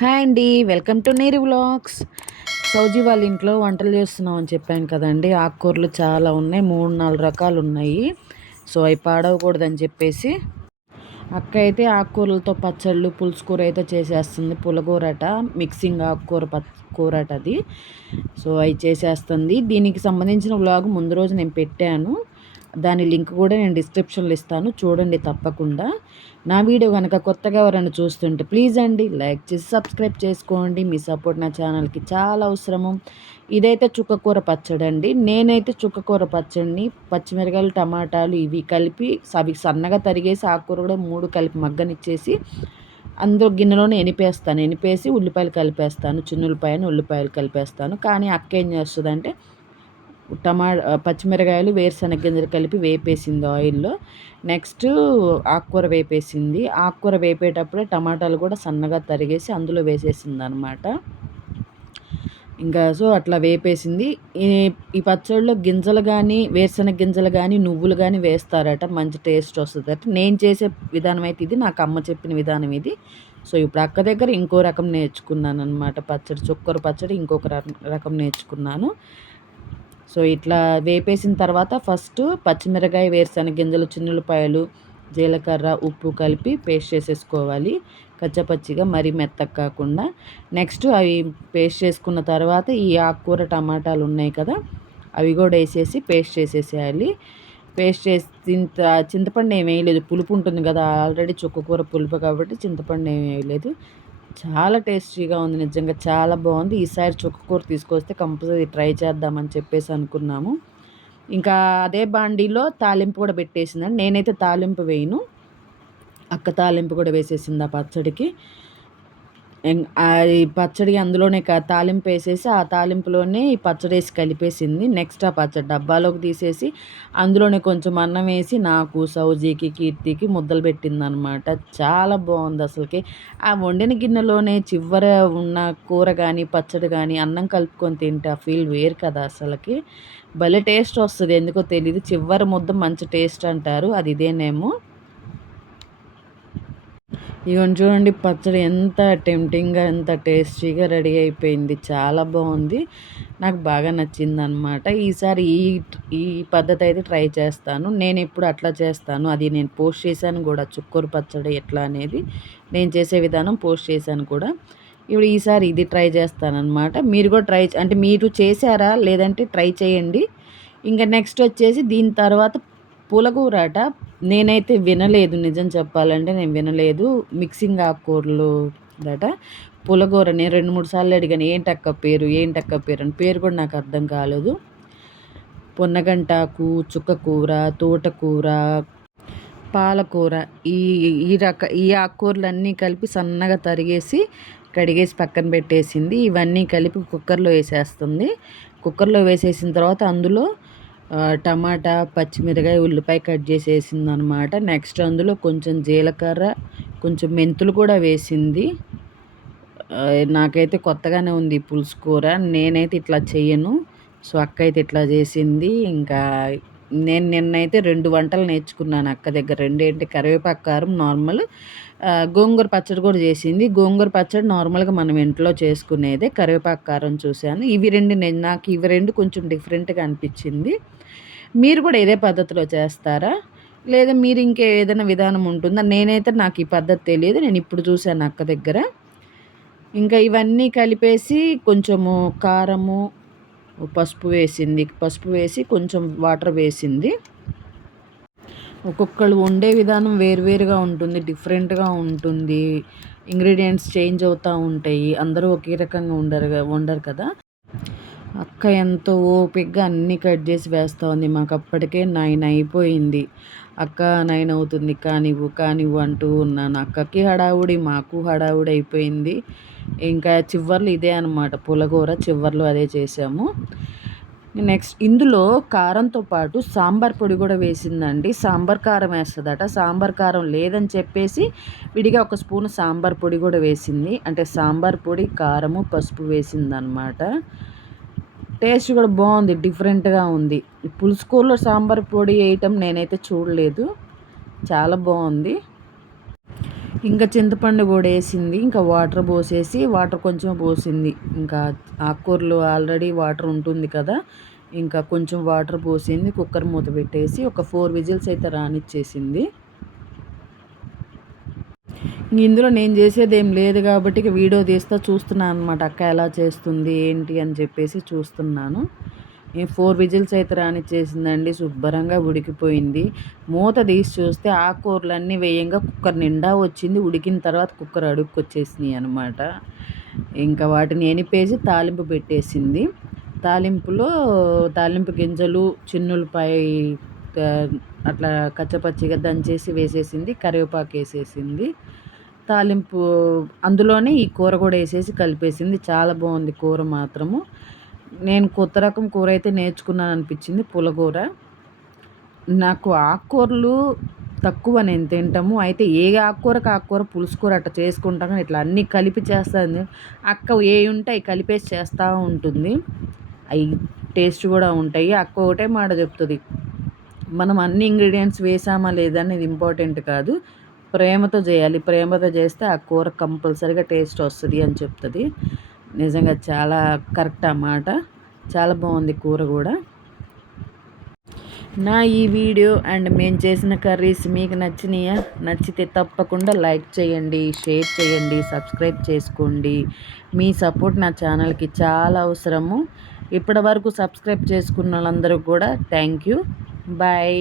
Hi అండి. Welcome to Neeru vlogs. Souji వాళ్ళ ఇంట్లో వంటలు చేస్తున్నాం అని చెప్పాను కదండి. ఆకుకూరలు చాలా ఉన్నాయి. మూడు నాలుగు రకాలు ఉన్నాయి. సో అవి పాడవకూడదని చెప్పేసి అక్క అయితే ఆకుకూరలతో పచ్చళ్ళు పులుసు కూర అయితే చేసేస్తుంది. పులగూరట మిక్సింగ్ ఆకుకూర పచ్చ కూరట అది సో అవి చేసేస్తుంది. దీనికి సంబంధించిన వ్లాగ్ ముందు రోజు నేను పెట్టాను. దాని లింక్ కూడా నేను డిస్క్రిప్షన్లో ఇస్తాను. చూడండి తప్పకుండా. నా వీడియో కనుక కొత్తగా ఎవరైనా చూస్తుంటే ప్లీజ్ అండి లైక్ చేసి సబ్స్క్రైబ్ చేసుకోండి. మీ సపోర్ట్ నా ఛానల్కి చాలా అవసరము. ఇదైతే చుక్కకూర పచ్చడి అండి. నేనైతే చుక్కకూర పచ్చడిని పచ్చిమిరకాయలు టమాటాలు ఇవి కలిపి అవి సన్నగా తరిగేసి ఆకుకూర కూడా మూడు కలిపి మగ్గనిచ్చేసి అందులో గిన్నెలోనే ఎనిపేస్తాను. ఎనిపేసి ఉల్లిపాయలు కలిపేస్తాను. చిన్న ఉల్లిపాయను ఉల్లిపాయలు కలిపేస్తాను. కానీ అక్క ఏం చేస్తుందంటే టమా పచ్చిమిరకాయలు వేరుశనగ గింజలు కలిపి వేపేసింది ఆయిల్లో. నెక్స్ట్ ఆకుకూర వేపేసింది. ఆకుకూర వేపేటప్పుడే టమాటాలు కూడా సన్నగా తరిగేసి అందులో వేసేసింది అనమాట ఇంకా సో అట్లా వేపేసింది. ఈ పచ్చడిలో గింజలు కానీ వేరుశనగ గింజలు కానీ నువ్వులు కానీ వేస్తారట. మంచి టేస్ట్ వస్తుందట. నేను చేసే విధానం అయితే ఇది. నాకు అమ్మ చెప్పిన విధానం ఇది. సో ఇప్పుడు అక్క దగ్గర ఇంకో రకం నేర్చుకున్నాను అనమాట పచ్చడి చుక్కర పచ్చడి ఇంకొక రకం నేర్చుకున్నాను. సో ఇట్లా వేపేసిన తర్వాత ఫస్ట్ పచ్చిమిరకాయ వేరుశనగ గింజలు చిన్నులపాయలు జీలకర్ర ఉప్పు కలిపి పేస్ట్ చేసేసుకోవాలి. కచ్చపచ్చిగా మరీ మెత్తగా కాకుండా. నెక్స్ట్ అవి పేస్ట్ చేసుకున్న తర్వాత ఈ ఆకుకూర టమాటాలు ఉన్నాయి కదా అవి కూడా వేసేసి పేస్ట్ చేసేసేయాలి. పేస్ట్ చేసి చింతపండు ఏమి వేయలేదు. పులుపు ఉంటుంది కదా ఆల్రెడీ చుక్కకూర పులుపు కాబట్టి చింతపండు ఏమి వేయలేదు. చాలా టేస్టీగా ఉంది నిజంగా. చాలా బాగుంది. ఈసారి చుక్కకూర తీసుకొస్తే కంపల్సరీ ట్రై చేద్దామని చెప్పేసి అనుకున్నాము. ఇంకా అదే బాండీలో తాలింపు కూడా పెట్టేసిందండి. నేనైతే తాలింపు వేయను. అక్క తాలింపు కూడా వేసేసింది ఆ పచ్చడికి. పచ్చడి అందులోనే తాలింపు వేసేసి ఆ తాలింపులోనే ఈ పచ్చడి వేసి కలిపేసింది. నెక్స్ట్ ఆ పచ్చడి డబ్బాలోకి తీసేసి అందులోనే కొంచెం అన్నం వేసి నాకు సౌజీకి కీర్తికి ముద్దలు పెట్టింది అనమాట చాలా బాగుంది అసలుకి. ఆ వండిన గిన్నెలోనే చివర ఉన్న కూర కానీ పచ్చడి కానీ అన్నం కలుపుకొని తింటే ఆ ఫీల్ వేరు కదా అసలుకి. భలే టేస్ట్ వస్తుంది. ఎందుకో తెలియదు చివరి ముద్ద మంచి టేస్ట్ అంటారు. అది ఇదేనేమో. ఇదిగోండి చూడండి పచ్చడి ఎంత టెంప్టింగ్గా ఎంత టేస్టీగా రెడీ అయిపోయింది. చాలా బాగుంది. నాకు బాగా నచ్చింది అనమాట ఈసారి ఈ ఈ పద్ధతి అయితే ట్రై చేస్తాను. నేను ఎప్పుడు అట్లా చేస్తాను. అది నేను పోస్ట్ చేశాను కూడా. చుక్కూరు పచ్చడి ఎట్లా అనేది నేను చేసే విధానం పోస్ట్ చేశాను కూడా. ఇప్పుడు ఈసారి ఇది ట్రై చేస్తానమాట మీరు కూడా ట్రై అంటే మీరు చేశారా? లేదంటే ట్రై చేయండి. ఇంకా నెక్స్ట్ వచ్చేసి దీని తర్వాత పులగూరాట. నేనైతే వినలేదు నిజం చెప్పాలంటే నేను వినలేదు. మిక్సింగ్ ఆకుకూరలు దట పులగూర నేను రెండు మూడు సార్లు అడిగాను ఏంటక్క పేరు? ఏంటక్క పేరు? అని. పేరు కూడా నాకు అర్థం కాలేదు. పొన్నగంటాకు చుక్కకూర తోటకూర పాలకూర ఈ ఈ రక ఈ ఆకుకూరలన్నీ కలిపి సన్నగా తరిగేసి కడిగేసి పక్కన పెట్టేసింది. ఇవన్నీ కలిపి కుక్కర్లో వేసేస్తుంది. కుక్కర్లో వేసేసిన తర్వాత అందులో టమాటా పచ్చిమిరకాయ ఉల్లిపాయ కట్ చేసి వేసింది అనమాట నెక్స్ట్ అందులో కొంచెం జీలకర్ర కొంచెం మెంతులు కూడా వేసింది. నాకైతే కొత్తగానే ఉంది పులుసు కూర. నేనైతే ఇట్లా చేయను సో అక్క అయితే ఇట్లా చేసింది. ఇంకా నేను నిన్నైతే రెండు వంటలు నేర్చుకున్నాను అక్క దగ్గర. రెండేంటి కరివేపాకు కారం నార్మల్ గోంగూర పచ్చడి కూడా చేసింది. గోంగూర పచ్చడి నార్మల్గా మనం ఇంట్లో చేసుకునేదే కరివేపాకు కారం చూశాను. ఇవి రెండు నేను నాకు ఇవి రెండు కొంచెం డిఫరెంట్గా అనిపించింది. మీరు కూడా ఇదే పద్ధతిలో చేస్తారా? లేదా మీరు ఇంకే ఏదైనా విధానం ఉంటుందా? నేనైతే నాకు ఈ పద్ధతి తెలియదు. నేను ఇప్పుడు చూశాను అక్క దగ్గర. ఇంకా ఇవన్నీ కలిపేసి కొంచెము కారము పసుపు వేసింది. పసుపు వేసి కొంచెం వాటర్ వేసింది. ఒక్కొక్కళ్ళు వండే విధానం వేరువేరుగా ఉంటుంది డిఫరెంట్గా ఉంటుంది. ఇంగ్రీడియంట్స్ చేంజ్ అవుతూ ఉంటాయి. అందరూ ఒకే రకంగా ఉండరు వండరు కదా. అక్క ఎంతో ఓపిగ్గా అన్నీ కట్ చేసి వేస్తూ ఉంది మాకు అప్పటికే నైన్ అయిపోయింది. అక్క నైన్ అవుతుంది. కానివ్వు కానివ్వు అంటూ ఉన్నాను. అక్కకి హడావుడి మాకు హడావుడి అయిపోయింది. ఇంకా చివర్లు ఇదే అనమాట పులగూర చివర్లు అదే చేసాము. నెక్స్ట్ ఇందులో కారంతో పాటు సాంబార్ పొడి కూడా వేసిందండి. సాంబార్ కారం వేస్తుందట. సాంబార్ కారం లేదని చెప్పేసి విడిగా ఒక స్పూన్ సాంబార్ పొడి కూడా వేసింది. అంటే సాంబార్ పొడి కారము పసుపు వేసిందనమాట టేస్ట్ కూడా బాగుంది డిఫరెంట్గా ఉంది. పులుసు కూరలో సాంబార్ పొడి వేయటం నేనైతే చూడలేదు. చాలా బాగుంది. ఇంకా చింతపండు కూడా వేసింది ఇంకా వాటర్ పోసేసి వాటర్ కొంచెం పోసింది. ఇంకా ఆకుకూరలు ఆల్రెడీ వాటర్ ఉంటుంది కదా ఇంకా కొంచెం వాటర్ పోసింది కుక్కర్ మూత పెట్టేసి ఒక ఫోర్ విజిల్స్ అయితే రానిచ్చేసింది. ఇందులో నేను చేసేది ఏం లేదు కాబట్టి వీడియో తీస్తా చూస్తున్నాను అనమాట అక్క ఎలా చేస్తుంది ఏంటి అని చెప్పేసి చూస్తున్నాను. ఫోర్ విజిల్స్ అయితే రానిచ్చేసిందండి శుభ్రంగా ఉడికిపోయింది. మూత తీసి చూస్తే ఆకుకూరలన్నీ వేయంగా కుక్కర్ నిండా వచ్చింది. ఉడికిన తర్వాత కుక్కర్ అడుక్కొచ్చేసినాయి అనమాట ఇంకా వాటిని ఎనిపేసి తాలింపు పెట్టేసింది. తాలింపులో తాలింపు గింజలు చిన్నులపై అట్లా కచ్చపచ్చిగా దంచేసి వేసేసింది కరివేపాకు వేసేసింది. తాలింపు అందులోనే ఈ కూర కూడా వేసేసి కలిపేసింది. చాలా బాగుంది కూర మాత్రము. నేను కొత్త రకం కూర అయితే నేర్చుకున్నాను అనిపించింది పులగూర. నాకు ఆకుకూరలు తక్కువ నేను తింటాము. అయితే ఏ ఆకుకూరకు ఆకుకూర పులుసు కూర అట్లా చేసుకుంటాను ఇట్లా అన్నీ కలిపి చేస్తుంది అక్క ఏ ఉంటే అవి కలిపేసి చేస్తూ ఉంటుంది. అవి టేస్ట్ కూడా ఉంటాయి. అక్క ఒకటే మాట చెప్తుంది మనం అన్ని ఇంగ్రీడియంట్స్ వేసామా లేదా అనేది ఇంపార్టెంట్ కాదు. ప్రేమతో చేయాలి. ప్రేమతో చేస్తే ఆ కూర కంపల్సరీగా టేస్ట్ వస్తుంది అని చెప్తుంది. నిజంగా చాలా కరెక్ట్ అన్నమాట చాలా బాగుంది కూర కూడా. నా ఈ వీడియో అండ్ మేము చేసిన కర్రీస్ మీకు నచ్చినాయా? నచ్చితే తప్పకుండా లైక్ చేయండి షేర్ చేయండి సబ్స్క్రైబ్ చేసుకోండి. మీ సపోర్ట్ నా ఛానల్కి చాలా అవసరము. ఇప్పటి వరకు సబ్స్క్రైబ్ చేసుకున్న వాళ్ళందరూ కూడా థ్యాంక్ యూ బాయ్.